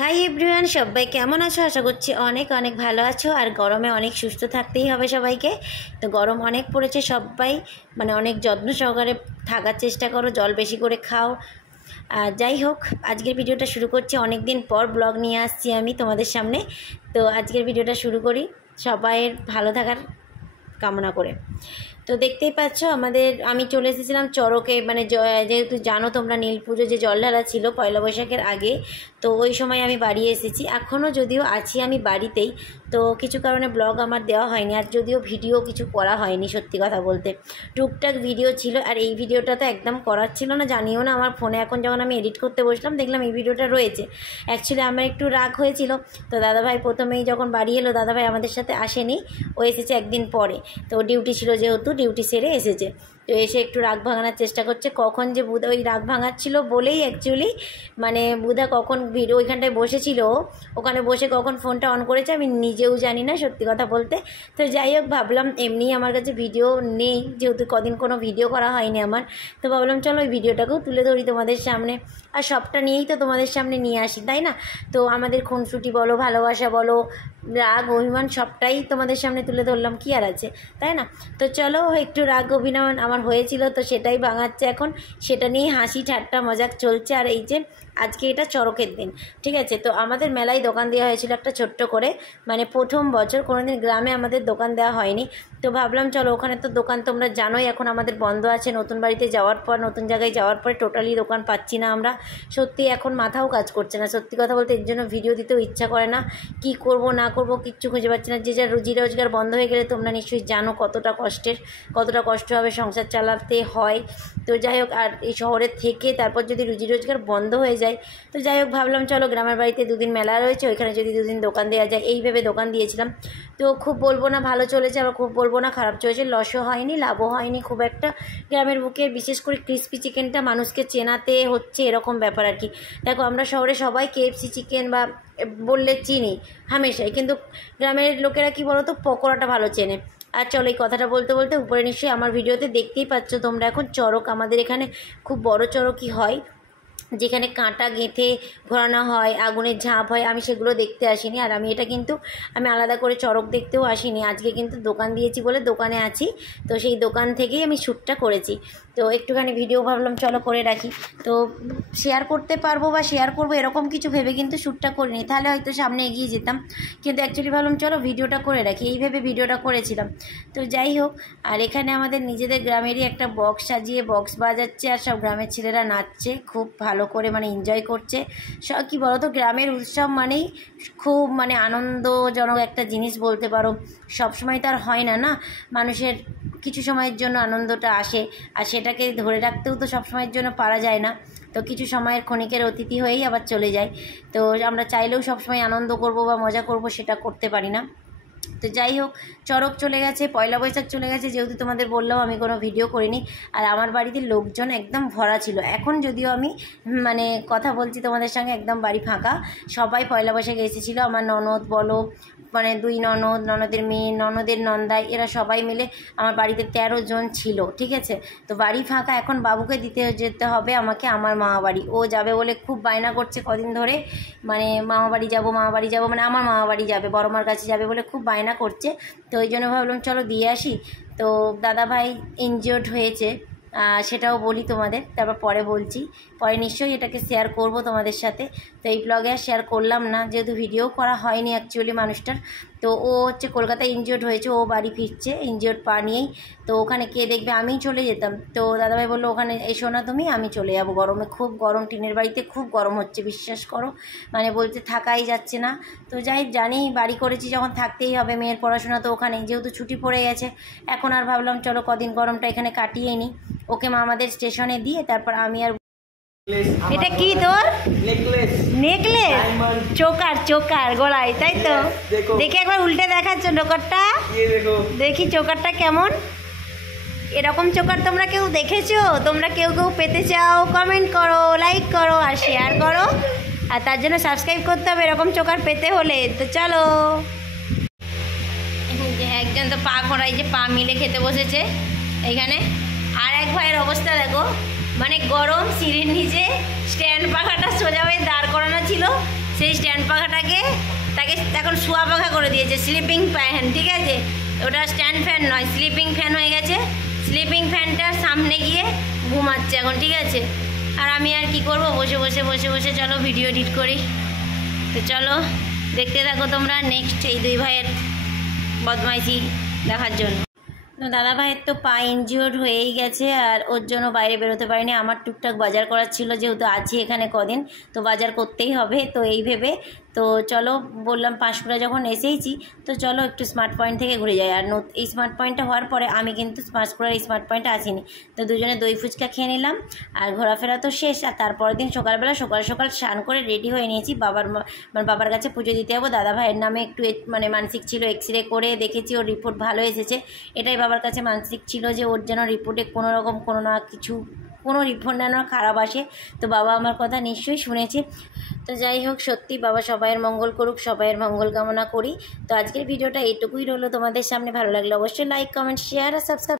Hi everyone, সবাই কেমন আছো? আশা করছি অনেক অনেক ভালো আছো। আর গরমে অনেক সুস্থ থাকতেই হবে সবাইকে। তো গরম অনেক পড়েছে, সবাই অনেক যত্ন সহকারে থাকার চেষ্টা করো, জল বেশি করে খাও। আর যাই হোক, আজকের ভিডিওটা শুরু করছি। অনেক দিন পর ব্লগ নিয়ে আসছি আমি তোমাদের সামনে। তো আজকের ভিডিওটা শুরু করি সবাইয়ের ভালো থাকার কামনা করে। তো দেখতেই পাচ্ছ আমি চলে এসেছিলাম চড়কে, যেহেতু জানো তোমরা নীল পুজো যে জল ঢালা ছিল পয়লা বৈশাখের আগে, তো ওই সময় আমি বাড়ি এসেছি। এখনও যদিও আছি আমি বাড়িতেই, তো কিছু কারণে ব্লগ আমার দেওয়া হয়নি, আর যদিও ভিডিও কিছু করা হয়নি। সত্যি কথা বলতে টুকটাক ভিডিও ছিল, আর এই ভিডিওটা তো একদম করার ছিল না, জানিও না। আমার ফোনে এখন যখন আমি এডিট করতে বসলাম দেখলাম এই ভিডিওটা রয়েছে। অ্যাকচুয়ালি আমার একটু রাগ হয়েছিল। তো দাদাভাই প্রথমেই যখন বাড়ি এলো, দাদাভাই আমাদের সাথে আসেনি, ও এসেছে একদিন পরে। তো ডিউটি ছিল, যেহেতু ডিউটি সেরে এসেছে, তো এসে একটু রাগ ভাঙানোর চেষ্টা করছে। কখন যে বুধা ওই রাগ ভাঙাচ্ছিল বলেই অ্যাকচুয়ালি বুধা কখন ভিডিও ওইখানটায় বসেছিল, ওখানে বসে কখন ফোনটা অন করেছে আমি নিজেও জানি না, সত্যি কথা বলতে। তো যাই হোক, ভাবলাম এমনি আমার কাছে ভিডিও নেই, যেহেতু কদিন কোনো ভিডিও করা হয়নি আমার, তো ভাবলাম চলো ওই ভিডিওটাকেও তুলে ধরি তোমাদের সামনে। আর সবটা নিয়েই তো তোমাদের সামনে নিয়ে আসি, তাই না? তো আমাদের খুনসুটি বলো, ভালোবাসা বলো, রাগ অভিমান, সবটাই তোমাদের সামনে তুলে ধরলাম, কি আর আছে, তাই না? তো চলো, একটু রাগ অভিমান আমার হয়েছিল, তো সেটাই ভাঙাচ্ছে এখন, সেটা নিয়ে হাসি ঠাট্টা মজাক চলছে। আর এই যে আজকে এটা চড়কের দিন, ঠিক আছে? তো আমাদের মেলায় দোকান দেওয়া হয়েছিল একটা ছোট্ট করে, প্রথম বছর, কোনোদিন গ্রামে আমাদের দোকান দেওয়া হয়নি। তো ভাবলাম চলো, ওখানে তো দোকান তোমরা জানোই এখন আমাদের বন্ধ আছে। নতুন বাড়িতে যাওয়ার পর, নতুন জায়গায় যাওয়ার পরে টোটালি দোকান পাচ্ছি না আমরা। সত্যি এখন মাথাও কাজ করছে না, সত্যি কথা বলতে। এর জন্য ভিডিও দিতেও ইচ্ছা করে না, কি করব না করব কিচ্ছু খুঁজে পাচ্ছি না। যে যার রুজি রোজগার বন্ধ হয়ে গেলে তোমরা নিশ্চয়ই জানো কতটা কষ্ট হবে, সংসার চালাতে হয়। তো যাই হোক, আর এই শহরের থেকে তারপর যদি রুজি রোজগার বন্ধ হয়ে যায়, তো যাই হোক ভাবলাম চলো গ্রামের বাড়িতে দুদিন মেলা রয়েছে, ওইখানে যদি দুদিন দোকান দেওয়া যায়, এই ভেবে দোকান দিয়েছিলাম। তো খুব বলবো না ভালো চলেছে, আবার খুব বলবো না খারাপ চলেছে, লসও হয়নি লাভও হয়নি খুব একটা। গ্রামের বুকে বিশেষ করে ক্রিসপি চিকেনটা মানুষকে চেনাতে হচ্ছে, এরকম ব্যাপার আর কি। দেখো, আমরা শহরে সবাই কেএফসি চিকেন বা বললে চিনি হামেশাই, কিন্তু গ্রামের লোকেরা কি বলো তো, পকোড়াটা ভালো চেনে। আর চলো, এই কথাটা বলতে বলতে উপরে নিশ্চয়ই আমার ভিডিওতে দেখতেই পাচ্ছ তোমরা এখন চড়ক। আমাদের এখানে খুব বড় চড়কই হয়, যেখানে কাঁটা গেঁথে ঘোরানো হয়, আগুনের ঝাঁপ হয়। আমি সেগুলো দেখতে আসিনি, আর আমি আলাদা করে চড়ক দেখতেও আসিনি। আজকে কিন্তু দোকান দিয়েছি বলে দোকানে আছি, তো সেই দোকান থেকেই আমি শ্যুটটা করেছি। তো একটুখানি ভিডিও ভাবলাম চলো করে রাখি, তো শেয়ার করতে পারবো বা শেয়ার করবো এরকম কিছু ভেবে কিন্তু শ্যুটটা করিনি, তাহলে হয়তো সামনে এগিয়ে যেতাম। কিন্তু অ্যাকচুয়ালি ভাবলাম চলো ভিডিওটা করে রাখি, এই ভেবে ভিডিওটা করেছিলাম। তো যাই হোক, আর এখানে আমাদের নিজেদের গ্রামেরই একটা বক্স সাজিয়ে বক্স বাজাচ্ছে, আর সব গ্রামের ছেলেরা নাচছে খুব ভালো করে, এনজয় করছে। সব কী বলো তো, গ্রামের উৎসব মানেই খুব আনন্দজনক একটা জিনিস বলতে পারো। সবসময় তো আর হয় না, না, মানুষের কিছু সময়ের জন্য আনন্দটা আসে, আর সেটাকে ধরে রাখতেও তো সবসময়ের জন্য পারা যায় না। তো কিছু সময়ের ক্ষণিকের অতিথি হয়েই আবার চলে যায়। তো আমরা চাইলেও সবসময় আনন্দ করব বা মজা করব, সেটা করতে পারি না। তো যাই হোক, চড়ক চলে গেছে, পয়লা বৈশাখ চলে গেছে, যেহেতু তোমাদের বললাম আমি কোনো ভিডিও করিনি। আর আমার বাড়িতে লোকজন একদম ভরা ছিল। এখন যদিও আমি কথা বলছি তোমাদের সঙ্গে, একদম বাড়ি ফাঁকা। সবাই পয়লা বৈশাখে এসেছিলো, আমার ননদ বলো, দুই ননদের মেয়ে, ননদের নন্দাই, এরা সবাই মিলে আমার বাড়িতে 13 জন ছিল, ঠিক আছে? তো বাড়ি ফাঁকা। এখন বাবুকে দিতে যেতে হবে আমাকে আমার মামা বাড়ি। ও যাবে বলে খুব বায়না করছে কদিন ধরে, মামা বাড়ি যাবো, মামা বাড়ি যাবো, আমার মামা বাড়ি যাবে, বড় মার কাছে যাবে বলে খুব বায়না করছে। তো ওই জন্য ভাবলাম চলো দিয়ে আসি। তো দাদাভাই ইনজিওর্ড হয়েছে, সেটাও বলি তোমাদের, তারপর পরে বলছি, পরে নিশ্চয়ই এটাকে শেয়ার করব তোমাদের সাথে। তো এই ব্লগে আর শেয়ার করলাম না, যেহেতু ভিডিও করা হয়নি অ্যাকচুয়ালি মানুষটার। তো ও হচ্ছে কলকাতায় ইনজিওর্ড হয়েছে, ও বাড়ি ফিরছে ইনজিওর্ড পা নিয়েই। তো ওখানে কে দেখবে, আমিই চলে যেতাম। তো দাদাভাই বললো ওখানে এসো না তুমি, আমি চলে যাবো, গরমে খুব গরম, টিনের বাড়িতে খুব গরম হচ্ছে, বিশ্বাস করো, বলতে থাকাই যাচ্ছে না। তো যাই, জানি বাড়ি করেছি যখন থাকতেই হবে, মেয়ের পড়াশোনা তো ওখানে, যেহেতু ছুটি পড়ে গেছে এখন, আর ভাবলাম চলো কদিন গরমটা এখানে কাটিয়ে নিই। ওকে আমাদের স্টেশনে দিয়ে তারপর আমি আর। এটা কি তোর নেকলেস? চোকার গলায়, তাই তো? দেখি একবার উল্টে দেখাচ্ছ চোকারটা, দেখি চোকারটা কেমন। এরকম চোকার তোমরা কেউ দেখেছো? তোমরা কেউ পেতে চাও কমেন্ট করো, লাইক করো আর শেয়ার করো, আর তার জন্য সাবস্ক্রাইব করতে হবে এরকম চোকার পেতে হলে। তো চলো, একজন তো পা খোঁড়াই, যে পা মিলে খেতে বসেছে এইখানে। আর এক ভাইয়ের অবস্থা দেখো, গরম, সিঁড়ির নিচে স্ট্যান্ড পাখাটা সোজা হয়ে দাঁড় করানো ছিল, সেই স্ট্যান্ড পাখাটাকে তাকে এখন শোয়া পাখা করে দিয়েছে, স্লিপিং ফ্যান, ঠিক আছে। ওটা স্ট্যান্ড ফ্যান নয়, স্লিপিং ফ্যান হয়ে গেছে। স্লিপিং ফ্যানটার সামনে গিয়ে ঘুমাচ্ছে এখন, ঠিক আছে। আর আমি আর কি করব, বসে বসে বসে বসে চলো ভিডিও এডিট করি। তো চলো দেখতে থাকো তোমরা নেক্সট এই দুই ভাইয়ের বদমাইশি দেখার জন্য। তো দাদা ভাইয়ের তো পা ইনজিওর্ড হয়েই গেছে, আর ওর জন্য বাইরে বেরোতে পারিনি। আমার টুকটাক বাজার করার ছিল, যেহেতু আছি এখানে কদিন, তো বাজার করতেই হবে। তো এই ভেবে তো চলো বললাম পাঁশকুড়া যখন এসেইছি তো চলো একটু স্মার্ট পয়েন্ট থেকে ঘুরে যাই। আর এই স্মার্ট পয়েন্টটা হওয়ার পরে আমি কিন্তু পাঁশকুড়ার এই স্মার্ট পয়েন্টে আসিনি। তো দুজনে দই ফুচকা খেয়ে নিলাম, আর ঘোরাফেরা তো শেষ। আর তারপরের দিন সকালবেলা সকাল সকাল স্নান করে রেডি হয়ে নিয়েছি। বাবার কাছে পুজো দিতে যাবো। দাদা ভাইয়ের নামে একটু মানে মানসিক ছিল, এক্সরে করে দেখেছি ওর রিপোর্ট ভালো এসেছে। এটাই বাবার কাছে মানসিক ছিল যে ওর যেন রিপোর্টে কোনো রকম কোনো না কিছু কোনো রিপোর্ট যেন খারাপ আসে। তো বাবা আমার কথা নিশ্চয়ই শুনেছে। তো যাই হোক, সত্যি বাবা সবাইয়ের মঙ্গল করুক, সবাইয়ের মঙ্গল কামনা করি। তো আজকের ভিডিওটা এইটুকুই রইলো তোমাদের সামনে। ভালো লাগলে অবশ্যই লাইক, কমেন্ট, শেয়ার আর সাবস্ক্রাইব।